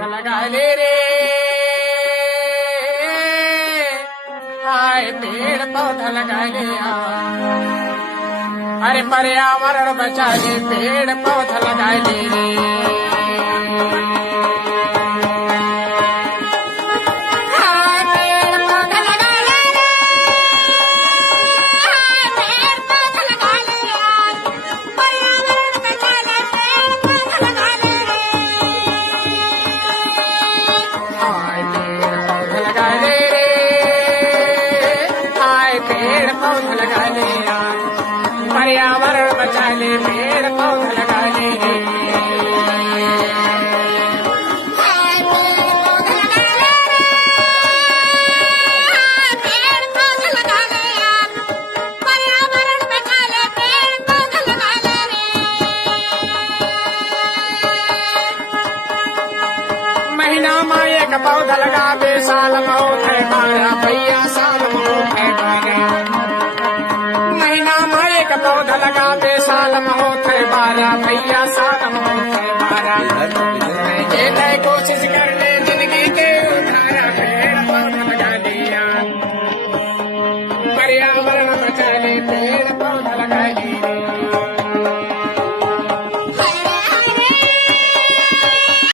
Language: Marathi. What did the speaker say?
पौधा लगा ले रे, हाय पेड़ पौधा लगा ले। अरे पर्यावरण बचा ले, पेड़ पौधा लगा ले रे। पर्यावरण बचा ले, पेड़ पौधा लगा ले। महीना में एक पौधा लगावे, साल में होते 12 भैया, साल में होते 12। महीना में एक पौधा लगावे, साल में होते 12 भैया, साल में होते 12। ये कोशिश कर ले जिंदगी के उधारा, पेड़ पौधा लगा दिया। पर्यावरण बचा ले, पेड़ पौधा लगा दिया।